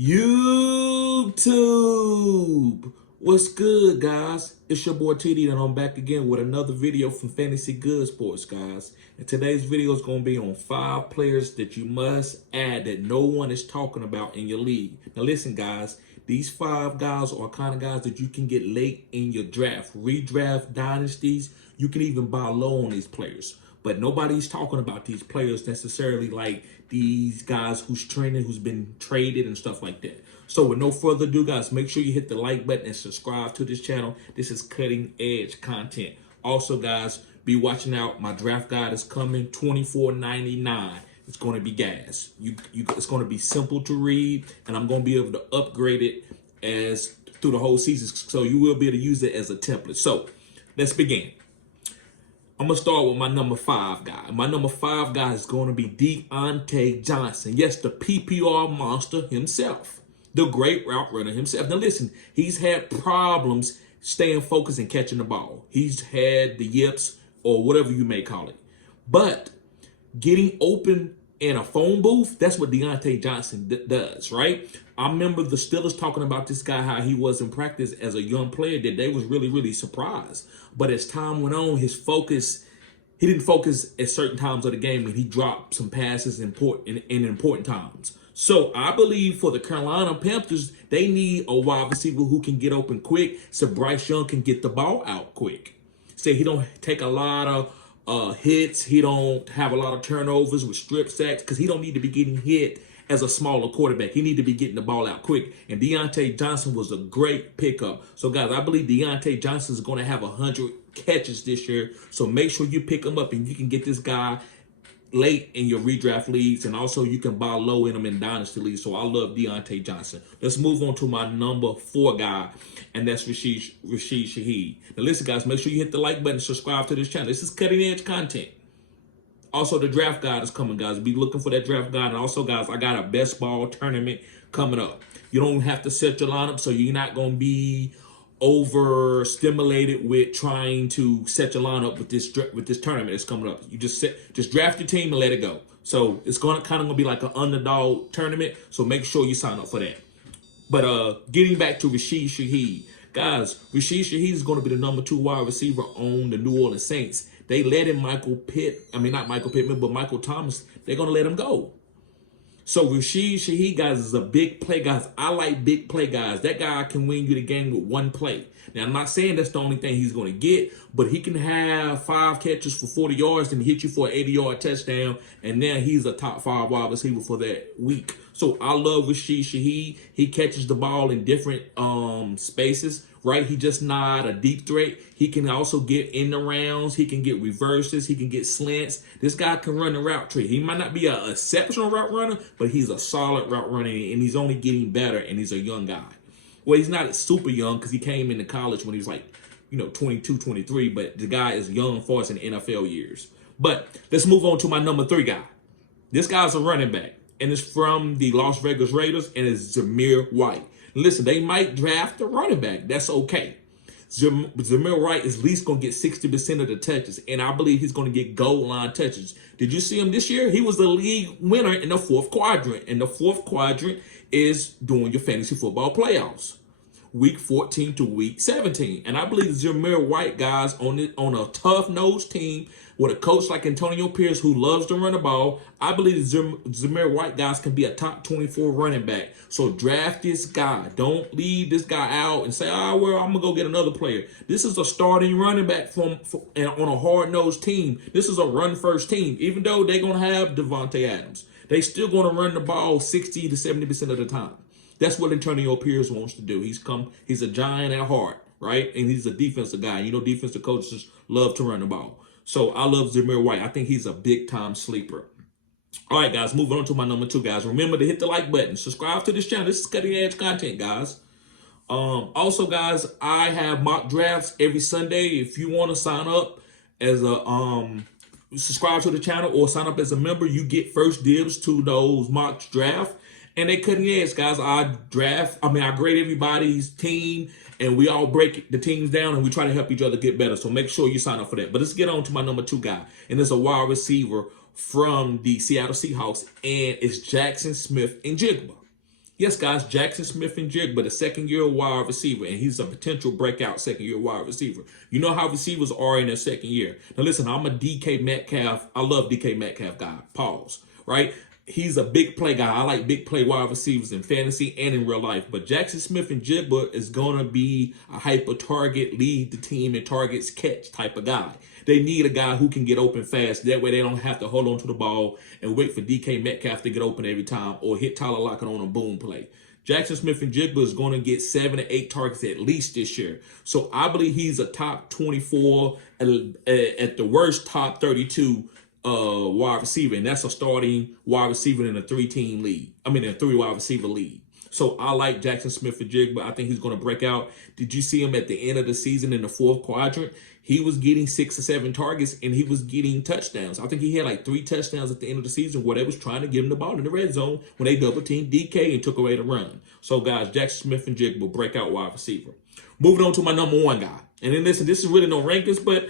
YouTube, what's good, guys? It's your boy TD, and I'm back again with another video from Fantasy Good Sports, guys. And today's video is going to be on 5 players that you must add that no one is talking about in your league. Now, listen, guys, these 5 guys are kind of guys that you can get late in your draft, redraft dynasties. You can even buy low on these players. But nobody's talking about these players necessarily like these guys who's trending, who's been traded and stuff like that. So with no further ado, guys, make sure you hit the like button and subscribe to this channel. This is cutting edge content. Also, guys, be watching out. My draft guide is coming, $24.99. It's going to be gas. It's going to be simple to read, and I'm going to be able to upgrade it as through the whole season. So you will be able to use it as a template. So let's begin. I'm going to start with my number 5 guy. My number 5 guy is going to be Deontay Johnson. Yes, the PPR monster himself. The great route runner himself. Now listen, he's had problems staying focused and catching the ball. He's had the yips or whatever you may call it. But getting open in a phone booth, that's what Deontay Johnson does, right? I remember the Steelers talking about this guy, how he was in practice as a young player, that they was really surprised. But as time went on, his focus, he didn't focus at certain times of the game, and he dropped some passes in important times. So I believe for the Carolina Panthers, they need a wide receiver who can get open quick so Bryce Young can get the ball out quick. Say he don't take a lot of hits. He don't have a lot of turnovers with strip sacks because he don't need to be getting hit as a smaller quarterback. He need to be getting the ball out quick. And Deontay Johnson was a great pickup. So, guys, I believe Deontay Johnson is going to have 100 catches this year. So make sure you pick him up and you can get this guy late in your redraft leagues, and also you can buy low in them in dynasty leagues. So I love Deontay Johnson. Let's move on to my number 4 guy, and that's Rashod Shaheed. Now listen, guys, make sure you hit the like button, subscribe to this channel. This is cutting edge content. Also, the draft guide is coming, guys. Be looking for that draft guide. And also, guys, I got a best ball tournament coming up. You don't have to set your lineup, so you're not going to be overstimulated with trying to set your lineup with this tournament that's coming up. You just draft your team and let it go. So it's kind of going to be like an underdog tournament. So make sure you sign up for that. But getting back to Rashod Shaheed, guys, Rashod Shaheed is going to be the number 2 wide receiver on the New Orleans Saints. They let in Michael Thomas. They're going to let him go. So Rashod Shaheed, guys, is a big play, guys. I like big play guys. That guy can win you the game with 1 play. Now, I'm not saying that's the only thing he's going to get, but he can have 5 catches for 40 yards and hit you for an 80-yard touchdown, and now he's a top 5 wide receiver for that week. So I love Rashod Shaheed. He catches the ball in different spaces, right? He's just not a deep threat. He can also get in the rounds. He can get reverses. He can get slants. This guy can run the route tree. He might not be an exceptional route runner, but he's a solid route runner, and he's only getting better, and he's a young guy. Well, he's not super young because he came into college when he was like, 22, 23, but the guy is young for us in NFL years. But let's move on to my number 3 guy. This guy's a running back, and it's from the Las Vegas Raiders, and it's Jamir White. Listen, they might draft a running back. That's okay. Jamir White is at least going to get 60% of the touches, and I believe he's going to get goal line touches. Did you see him this year? He was the league winner in the 4th quadrant, and the 4th quadrant is doing your fantasy football playoffs, week 14 to week 17. And I believe Jamir White, guys, on a tough-nosed team with a coach like Antonio Pierce who loves to run the ball, I believe Jamir White, guys, can be a top 24 running back. So draft this guy. Don't leave this guy out and say, well, I'm going to go get another player. This is a starting running back on a hard-nosed team. This is a run-first team. Even though they're going to have Devontae Adams, they still going to run the ball 60 to 70% of the time. That's what Antonio Pierce wants to do. He's a giant at heart, right? And he's a defensive guy. Defensive coaches love to run the ball. So I love Jamir White. I think he's a big-time sleeper. All right, guys, moving on to my number 2, guys. Remember to hit the like button. Subscribe to this channel. This is cutting-edge content, guys. Also, guys, I have mock drafts every Sunday. If you want to sign up as a subscribe to the channel or sign up as a member, you get first dibs to those mock drafts. And they cutting edge, guys. I grade everybody's team, and we all break the teams down, and we try to help each other get better. So make sure you sign up for that. But let's get on to my number 2 guy, and it's a wide receiver from the Seattle Seahawks, and it's Jackson Smith and Jigba. Yes, guys, Jackson Smith-Njigba, the second-year wide receiver, and he's a potential breakout second-year wide receiver. You know how receivers are in their second year. Now, listen, I'm a DK Metcalf. I love DK Metcalf guy. Pause. Right? He's a big play guy. I like big play wide receivers in fantasy and in real life. But Jackson Smith-Njigba is going to be a hyper target, lead the team in targets catch type of guy. They need a guy who can get open fast. That way they don't have to hold on to the ball and wait for DK Metcalf to get open every time or hit Tyler Lockett on a boom play. Jackson Smith-Njigba is going to get 7 to 8 targets at least this year. So I believe he's a top 24, at the worst top 32 wide receiver. And that's a starting wide receiver in a 3-team league. I mean, a 3 wide receiver league. So I like Jackson Smith-Njigba. I think he's going to break out. Did you see him at the end of the season in the 4th quadrant? He was getting 6 or 7 targets and he was getting touchdowns. I think he had like 3 touchdowns at the end of the season where they was trying to give him the ball in the red zone when they double teamed DK and took away the run. So guys, Jackson Smith-Njigba, breakout wide receiver. Moving on to my number 1 guy. And then listen, this is really no rankings, but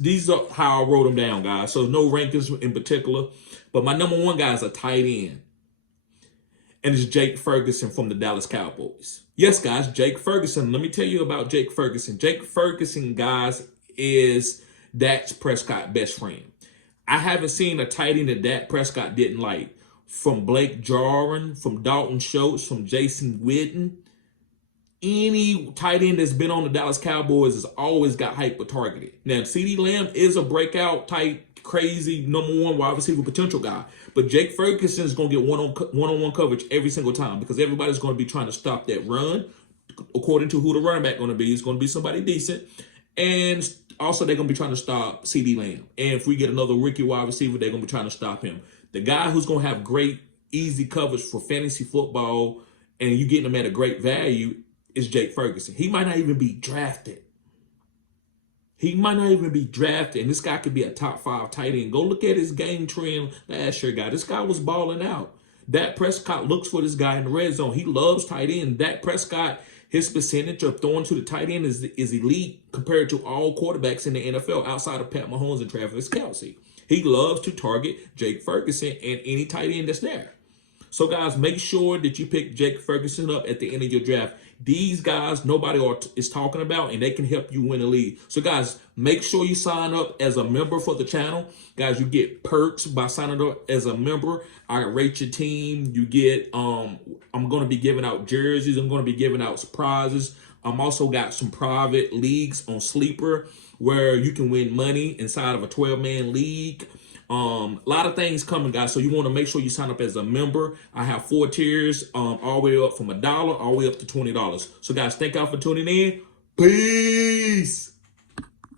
these are how I wrote them down, guys. So no rankings in particular. But my number 1 guy is a tight end. And it's Jake Ferguson from the Dallas Cowboys. Yes, guys, Jake Ferguson. Let me tell you about Jake Ferguson. Jake Ferguson, guys, is Dak Prescott's best friend. I haven't seen a tight end that Dak Prescott didn't like. From Blake Jarwin, from Dalton Schultz, from Jason Witten. Any tight end that's been on the Dallas Cowboys has always got hyper targeted. Now, CeeDee Lamb is a breakout type, crazy number 1 wide receiver potential guy. But Jake Ferguson is going to get one-on-one coverage every single time because everybody's going to be trying to stop that run. According to who the running back going to be, it's going to be somebody decent. And also, they're going to be trying to stop CeeDee Lamb. And if we get another rookie wide receiver, they're going to be trying to stop him. The guy who's going to have great, easy coverage for fantasy football and you getting him at a great value is Jake Ferguson. He might not even be drafted. And this guy could be a top 5 tight end. Go look at his game trend last year, guy. This guy was balling out. Dak Prescott looks for this guy in the red zone. He loves tight end. Dak Prescott, his percentage of throwing to the tight end is elite compared to all quarterbacks in the NFL outside of Pat Mahomes and Travis Kelce. He loves to target Jake Ferguson and any tight end that's there. So, guys, make sure that you pick Jake Ferguson up at the end of your draft. These guys, nobody is talking about, and they can help you win a league. So, guys, make sure you sign up as a member for the channel. Guys, you get perks by signing up as a member. I rate your team. You get, I'm going to be giving out jerseys. I'm going to be giving out prizes. I'm also got some private leagues on Sleeper where you can win money inside of a 12-man league. A lot of things coming, guys. So you want to make sure you sign up as a member. I have 4 tiers, all the way up from $1 all the way up to $20. So, guys, thank y'all for tuning in. Peace.